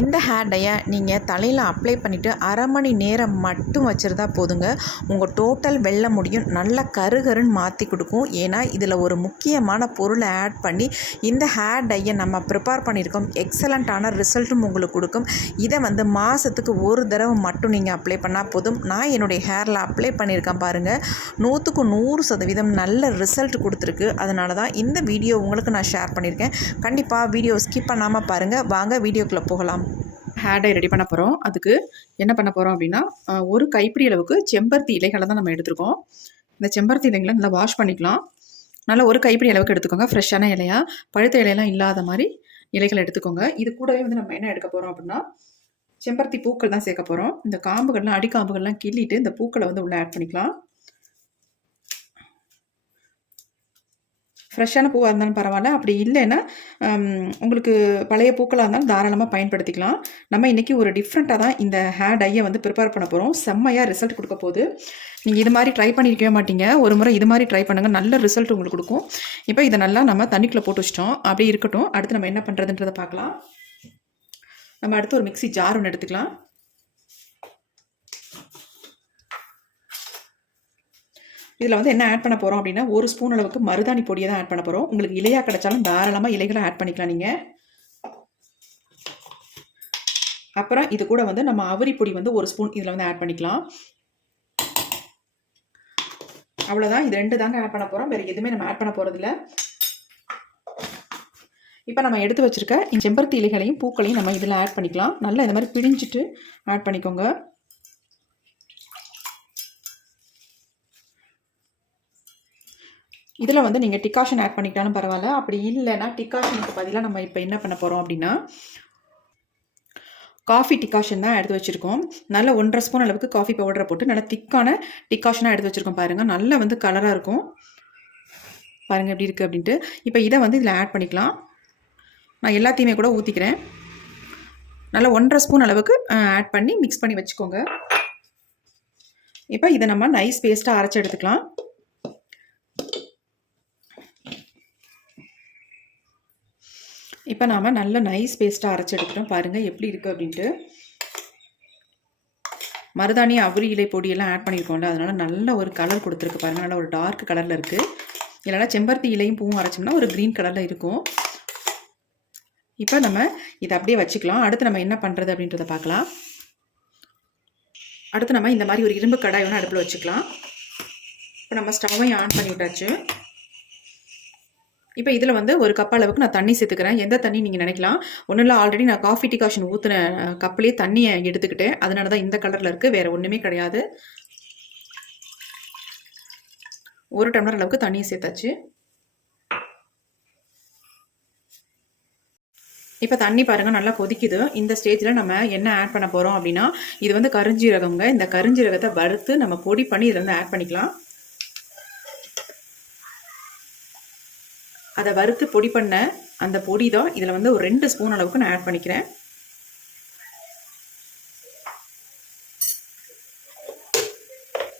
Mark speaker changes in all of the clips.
Speaker 1: இந்த ஹேர் டையை நீங்கள் தலையில் அப்ளை பண்ணிவிட்டு அரை மணி நேரம் மட்டும் வச்சுருந்தா போதுங்க. உங்கள் டோட்டல் வெள்ள முடியும். நல்லா கருகருன்னு மாற்றி கொடுக்கும். ஏன்னா இதில் ஒரு முக்கியமான பொருளை ஆட் பண்ணி இந்த ஹேர் டையை நம்ம ப்ரிப்பேர் பண்ணியிருக்கோம். எக்ஸலண்ட்டான ரிசல்ட்டும் உங்களுக்கு கொடுக்கும். இதை வந்து மாதத்துக்கு ஒரு தடவை மட்டும் நீங்கள் அப்ளை பண்ணால் போதும். நான் என்னுடைய ஹேரில் அப்ளை பண்ணியிருக்கேன் பாருங்கள் நூற்றுக்கு நூறு சதவீதம் நல்ல ரிசல்ட் கொடுத்துருக்கு. அதனால தான் இந்த வீடியோ உங்களுக்கு நான் ஷேர் பண்ணியிருக்கேன். கண்டிப்பாக வீடியோ ஸ்கிப் பண்ணாமல் பாருங்கள் வாங்க வீடியோக்குள்ளே போகலாம்.
Speaker 2: ஹேர் டை ரெடி பண்ண போகிறோம் அதுக்கு என்ன பண்ண போகிறோம் அப்படின்னா ஒரு கைப்பிடி அளவுக்கு செம்பருத்தி இலைகளை தான் நம்ம எடுத்துருக்கோம். இந்த செம்பருத்தி இலைகளை நல்லா வாஷ் பண்ணிக்கலாம். நல்லா ஒரு கைப்பிடி அளவுக்கு எடுத்துக்கோங்க. ஃப்ரெஷ்ஷான இலையா பழுத்த இலையெல்லாம் இல்லாத மாதிரி இலைகளை எடுத்துக்கோங்க. இது கூடவே வந்து நம்ம என்ன எடுக்க போகிறோம் அப்படின்னா செம்பருத்தி பூக்கள் தான் சேர்க்க போகிறோம் இந்த காம்புகள்லாம் அடிக்காம்புகள்லாம் கிள்ளிட்டு இந்த பூக்களை வந்து உள்ளே ஆட் பண்ணிக்கலாம். ஃப்ரெஷ்ஷான பூவாக இருந்தாலும் பரவாயில்ல. அப்படி இல்லைன்னா உங்களுக்கு பழைய பூக்களாக இருந்தாலும் தாராளமாக பயன்படுத்திக்கலாம். நம்ம இன்றைக்கி ஒரு டிஃப்ரெண்ட்டாக தான் இந்த ஹேர் டையை வந்து ப்ரிப்பேர் பண்ண போகிறோம் செம்மையாக ரிசல்ட் கொடுக்க போகுது. நீங்கள் இது மாதிரி ட்ரை பண்ணியிருக்கவே மாட்டீங்க. ஒரு முறை இது மாதிரி ட்ரை பண்ணுங்கள் நல்ல ரிசல்ட் உங்களுக்கு கொடுக்கும். இப்போ இதை நல்லா நம்ம தண்ணிக்குள்ளே போட்டு வச்சிட்டோம். அப்படியே இருக்கட்டும். அடுத்து நம்ம என்ன பண்ணுறதுன்றதை பார்க்கலாம். நம்ம அடுத்து ஒரு மிக்ஸி ஜார் ஒன்று எடுத்துக்கலாம். இதில் வந்து என்ன ஆட் பண்ண போகிறோம் அப்படின்னா ஒரு ஸ்பூன் அளவுக்கு மருதாணி பொடியை தான் ஆட் பண்ண போகிறோம் உங்களுக்கு இலையாக கிடைச்சாலும் தாராளமாக இலைகளை ஆட் பண்ணிக்கலாம் நீங்கள் அப்புறம் இது கூட வந்து நம்ம அவரி பொடி வந்து ஒரு ஸ்பூன் இதில் வந்து ஆட் பண்ணிக்கலாம். அவ்வளோதான் இது ரெண்டு தாங்க ஆட் பண்ண போகிறோம் வேறு எதுவுமே நம்ம ஆட் பண்ண போகிறதில்ல இப்போ நம்ம எடுத்து வச்சிருக்க இந்த செம்பருத்தி இலைகளையும் பூக்களையும் நம்ம இதில் ஆட் பண்ணிக்கலாம். நல்லா இந்த மாதிரி பிழிஞ்சிட்டு ஆட் பண்ணிக்கோங்க. இதில் வந்து நீங்கள் டிகாஷன் ஆட் பண்ணிக்கிட்டாலும் பரவாயில்ல. அப்படி இல்லைன்னா டிகாஷனுக்கு பதிலாக நம்ம இப்போ என்ன பண்ண போகிறோம் அப்படின்னா காஃபி டிகாஷன் தான் எடுத்து வச்சுருக்கோம். நல்ல ஒன்றரை ஸ்பூன் அளவுக்கு காஃபி பவுடரை போட்டு நல்லா திக்கான டிகாஷனாக எடுத்து வச்சுருக்கோம் பாருங்கள் நல்லா வந்து கலராக இருக்கும். பாருங்கள் எப்படி இருக்குது அப்படின்ட்டு. இப்போ இதை வந்து இதில் ஆட் பண்ணிக்கலாம். நான் எல்லாத்தையுமே கூட ஊற்றிக்கிறேன் நல்லா ஒன்றரை ஸ்பூன் அளவுக்கு ஆட் பண்ணி மிக்ஸ் பண்ணி வச்சுக்கோங்க. இப்போ இதை நம்ம நைஸ் பேஸ்ட்டாக அரைச்சி எடுத்துக்கலாம். இப்போ நாம் நல்ல நைஸ் பேஸ்ட்டாக அரைச்சி எடுக்கிறோம் பாருங்கள் எப்படி இருக்குது அப்படின்ட்டு. மருதாணி அவரி இலை பொடியெல்லாம் ஆட் பண்ணியிருக்கோம்ல அதனால் நல்ல ஒரு கலர் கொடுத்துருக்கு பாருங்கள் நல்லா ஒரு டார்க் கலரில் இருக்குது இல்லைனா செம்பருத்தி இலையும் பூவும் அரைச்சோம்னா ஒரு க்ரீன் கலரில் இருக்கும். இப்போ நம்ம இதை அப்படியே வச்சுக்கலாம். அடுத்து நம்ம என்ன பண்ணுறது அப்படின்றத பார்க்கலாம். அடுத்து நம்ம இந்த மாதிரி ஒரு இரும்பு கடாய் ஒன்று அடுப்பில் வச்சுக்கலாம். இப்போ நம்ம ஸ்டவ்வையும் ஆன் பண்ணி விட்டாச்சு. இப்போ இதில் வந்து ஒரு கப் அளவுக்கு நான் தண்ணி சேர்த்துக்கிறேன். எந்த தண்ணி நீங்கள் நினைக்கலாம்? ஒன்றும் இல்லை ஆல்ரெடி நான் காஃபி டிகாஷன் ஊற்றின கப்லேயே தண்ணியை எடுத்துக்கிட்டேன். அதனால தான் இந்த கலரில் இருக்குது வேறு ஒன்றுமே கிடையாது. ஒரு டம்ளர் அளவுக்கு தண்ணியை சேர்த்தாச்சு. இப்போ தண்ணி பாருங்கள் நல்லா கொதிக்குது. இந்த ஸ்டேஜில் நம்ம என்ன ஆட் பண்ண போகிறோம் அப்படின்னா இது வந்து கருஞ்சீரகங்க இந்த கருஞ்சீரகத்தை வறுத்து நம்ம பொடி பண்ணி இதில் வந்து ஆட் பண்ணிக்கலாம். அதை வறுத்து பொடி பண்ண அந்த பொடி தான் இதில் வந்து ஒரு ரெண்டு ஸ்பூன் அளவுக்கு நான் ஆட் பண்ணிக்கிறேன்.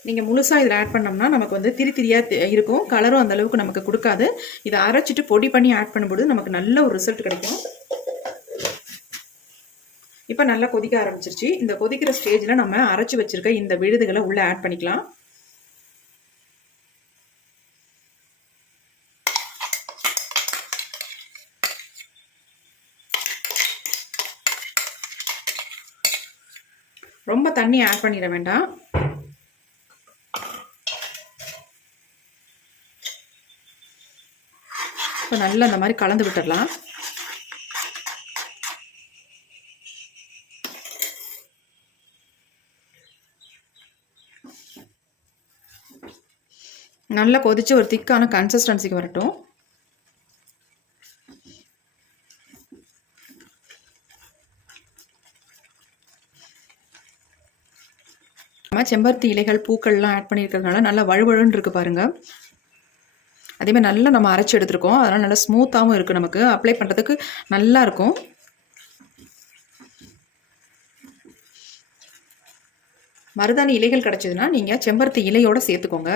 Speaker 2: நீங்கள் முழுசாக இதில் ஆட் பண்ணோம்னா நமக்கு வந்து திரி திரியாக இருக்கும். கலரும் அந்த அளவுக்கு நமக்கு கொடுக்காது. இதை அரைச்சிட்டு பொடி பண்ணி ஆட் பண்ணும்போது நமக்கு நல்ல ஒரு ரிசல்ட் கிடைக்கும். இப்போ நல்லா கொதிக்க ஆரம்பிச்சிருச்சு. இந்த கொதிக்கிற ஸ்டேஜில் நம்ம அரைச்சி வச்சுருக்க இந்த விழுதுகளை உள்ளே ஆட் பண்ணிக்கலாம். ரொம்ப தண்ணி ஆட் பண்ணிட வேண்டாம். இப்போ நல்லா இந்த மாதிரி கலந்து விட்டுடலாம் நல்லா கொதிச்சு ஒரு திக்கான கன்சிஸ்டன்சிக்கு வரட்டும். நம்ம செம்பருத்தி இலைகள் பூக்கள்லாம் ஆட் பண்ணியிருக்கிறதுனால நல்லா வழுவழுன்னு இருக்குது பாருங்கள் அதேமாதிரி நல்லா நம்ம அரைச்சி எடுத்துருக்கோம். அதனால் நல்லா ஸ்மூத்தாகவும் இருக்குது நமக்கு. அப்ளை பண்ணுறதுக்கு நல்லா இருக்கும். மருதாணி இலைகள் கிடச்சிதுன்னா நீங்கள் செம்பருத்தி இலையோடு சேர்த்துக்கோங்க.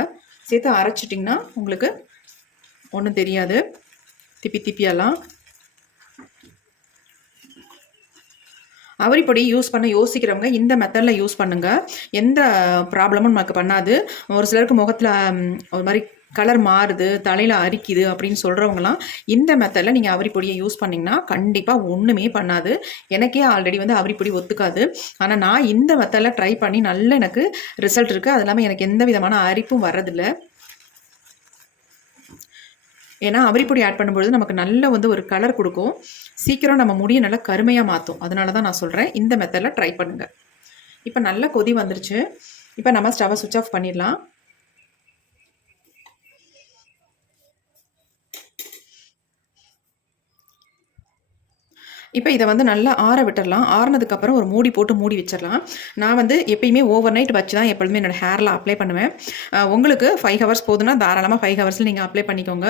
Speaker 2: சேர்த்து அரைச்சிட்டிங்கன்னா உங்களுக்கு ஒன்றும் தெரியாது. திப்பி திப்பியெல்லாம். அவரி பொடி யூஸ் பண்ண யோசிக்கிறவங்க இந்த மெத்தடில் யூஸ் பண்ணுங்கள் எந்த ப்ராப்ளமும் நமக்கு பண்ணாது. ஒரு சிலருக்கு முகத்தில் ஒரு மாதிரி கலர் மாறுது தலையில் அரிக்குது அப்படின்னு சொல்கிறவங்களாம் இந்த மெத்தடில் நீங்கள் அவரி பொடியை யூஸ் பண்ணிங்கன்னா கண்டிப்பாக ஒன்றுமே பண்ணாது. எனக்கே ஆல்ரெடி வந்து அவரி பொடி ஒத்துக்காது. ஆனால் நான் இந்த மெத்தடில் ட்ரை பண்ணி நல்ல எனக்கு ரிசல்ட் இருக்குது அது இல்லாமல் எனக்கு எந்த விதமான அரிப்பும் வர்றதில்லை. ஏன்னா அவரிப்பொடி ஆட் பண்ணும்பொழுது நமக்கு நல்ல வந்து ஒரு கலர் கொடுக்கும். சீக்கிரம் நம்ம முடியை நல்லா கருமையாக மாற்றும் அதனால தான் நான் சொல்கிறேன் இந்த மெத்தடில் ட்ரை பண்ணுங்கள் இப்போ நல்ல கொதி வந்துருச்சு. இப்போ நம்ம ஸ்டவ்வை சுவிட்ச் ஆஃப் பண்ணிடலாம். இப்போ இதை வந்து நல்லா ஆற விட்டுடலாம் ஆறினதுக்கப்புறம் ஒரு மூடி போட்டு மூடி வச்சிடலாம் நான் வந்து எப்பயுமே ஓவர் நைட் வச்சு தான் எப்பொழுதுமே என்னோட ஹேரில் அப்ளை பண்ணுவேன். உங்களுக்கு ஃபைவ் ஹவர்ஸ் போதுன்னா தாராளமாக ஃபைவ் ஹவர்ஸில் நீங்கள் அப்ளை பண்ணிக்கோங்க.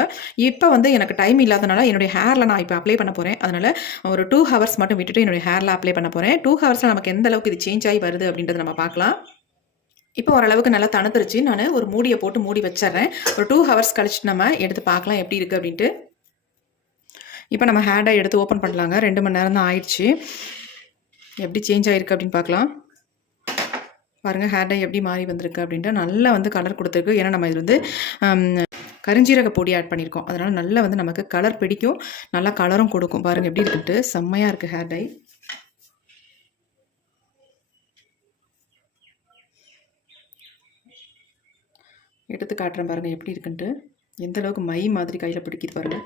Speaker 2: இப்போ வந்து எனக்கு டைம் இல்லாதனால என்னுடைய ஹேரில் நான் இப்போ அப்ளை பண்ண போகிறேன் அதனால் ஒரு டூ ஹவர்ஸ் மட்டும் விட்டுட்டு என்னுடைய ஹேரில் அப்ளை பண்ண போகிறேன் டூ ஹவர்ஸில் நமக்கு எந்த அளவுக்கு இது சேஞ்ச் ஆகி வருது அப்படின்றத நம்ம பார்க்கலாம். இப்போ ஓரளவுக்கு நல்லா தணுத்துருச்சு. நான் ஒரு மூடியை போட்டு மூடி வச்சிடுறேன் ஒரு டூ ஹவர்ஸ் கழிச்சுட்டு நம்ம எடுத்து பார்க்கலாம் எப்படி இருக்குது அப்படின்ட்டு. இப்போ நம்ம ஹேண்டை எடுத்து ஓப்பன் பண்ணலாங்க. ரெண்டு மணி நேரம் தான் ஆயிடுச்சு. எப்படி சேஞ்ச் ஆகிருக்கு அப்படின்னு பார்க்கலாம். பாருங்கள் ஹேர் டை எப்படி மாறி வந்திருக்கு அப்படின்ட்டு நல்லா வந்து கலர் கொடுத்துருக்கு. ஏன்னா நம்ம இது வந்து கருஞ்சீரக பொடி ஆட் பண்ணியிருக்கோம். அதனால் நல்லா வந்து நமக்கு கலர் பிடிக்கும். நல்லா கலரும் கொடுக்கும். பாருங்கள் எப்படி இருக்குன்ட்டு. செம்மையாக இருக்குது ஹேர் டை எடுத்து காட்டுறேன் பாருங்கள் எப்படி இருக்குன்ட்டு. எந்த அளவுக்கு மை மாதிரி கையில் பிடிக்கிது பாருங்கள்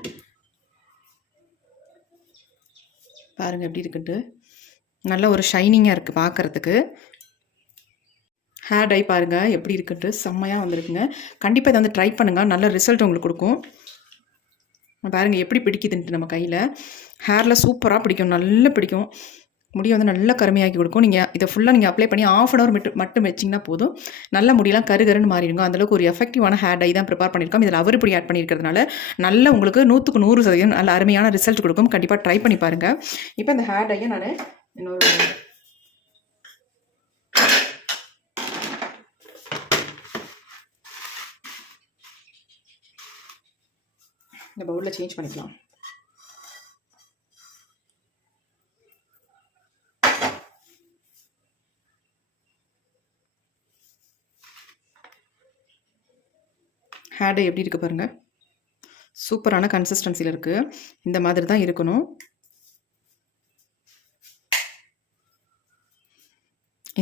Speaker 2: பாருங்கள் எப்படி இருக்குன்ட்டு. நல்ல ஒரு ஷைனிங்காக இருக்குது பார்க்குறதுக்கு ஹேர் டை பாருங்கள் எப்படி இருக்குன்ட்டு. செம்மையாக வந்திருக்குங்க. கண்டிப்பாக இதை வந்து ட்ரை பண்ணுங்கள் நல்ல ரிசல்ட் உங்களுக்கு கொடுக்கும். பாருங்கள் எப்படி பிடிக்குதுன்ட்டு நம்ம கையில். ஹேரில் சூப்பராக பிடிக்கும். நல்லா பிடிக்கும். முடி வந்து நல்லா கருமையாக்கி கொடுக்கும். நீங்கள் இதை ஃபுல்லாக நீங்கள் அப்ளை பண்ணி ஆஃப் அன் ஹவர் மட்டும் மட்டும் வச்சிங்கன்னா போதும். நல்ல முடியெல்லாம் கருகருன்னு மாறிடுங்க. அந்தளவுக்கு ஒரு எஃபெக்டிவான ஹேர் டை தான் ப்ரிப்பேர் பண்ணியிருக்கோம். இதில் அவருப்படி ஆட் பண்ணியிருக்கிறதுனால நல்ல உங்களுக்கு நூற்றுக்கு நூறு சதவீதம் நல்ல அருமையான ரிசல்ட் கொடுக்கும். கண்டிப்பாக ட்ரை பண்ணி பாருங்கள் இப்போ இந்த ஹேர் டையை நான் இன்னொரு இந்த பவுலில் சேஞ்ச் பண்ணிக்கலாம். ஹேடு எப்படி இருக்குது பாருங்கள் சூப்பரான கன்சிஸ்டன்சியில் இருக்குது இந்த மாதிரி தான் இருக்கணும்.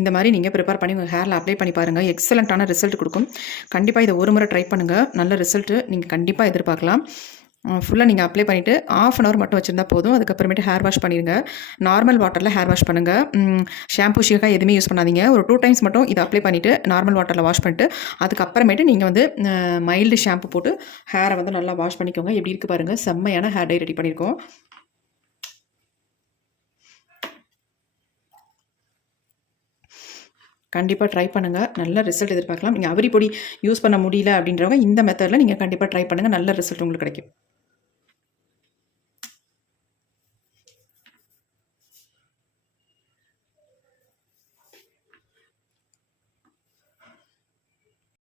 Speaker 2: இந்த மாதிரி நீங்கள் ப்ரிப்பேர் பண்ணி உங்கள் ஹேரில் அப்ளை பண்ணி பாருங்கள் எக்ஸலண்ட்டான ரிசல்ட் கொடுக்கும். கண்டிப்பாக இதை ஒரு முறை ட்ரை பண்ணுங்கள் நல்ல ரிசல்ட்டு நீங்கள் கண்டிப்பாக எதிர்பார்க்கலாம். ஃபுல்லாக நீங்கள் அப்ளை பண்ணிவிட்டு ஆஃப் அன் ஹவர் மட்டும் வச்சுருந்தா போதும். அதுக்கப்புறமேட்டு ஹேர் வாஷ் பண்ணிடுங்க நார்மல் வாட்டரில் ஹேர் வாஷ் பண்ணுங்கள் ஷாம்பு ஷீகா எதுவுமே யூஸ் பண்ணாதீங்க. ஒரு டூ டைம்ஸ் மட்டும் இதை அப்ளை பண்ணிவிட்டு நார்மல் வாட்டரில் வாஷ் பண்ணிட்டு அதுக்கப்புறமேட்டு நீங்கள் வந்து மைல்டு ஷாம்பு போட்டு ஹேரை வந்து நல்லா வாஷ் பண்ணிக்கோங்க. எப்படி இருக்குது பாருங்கள் செம்மையான ஹேர் டை ரெடி பண்ணியிருக்கோம் கண்டிப்பாக ட்ரை பண்ணுங்கள் நல்ல ரிசல்ட் எதிர்பார்க்கலாம். நீங்கள் அவரி பொடி யூஸ் பண்ண முடியல அப்படின்றவங்க இந்த மெத்தடில் நீங்கள் கண்டிப்பாக ட்ரை பண்ணுங்கள் நல்ல ரிசல்ட் உங்களுக்கு கிடைக்கும்.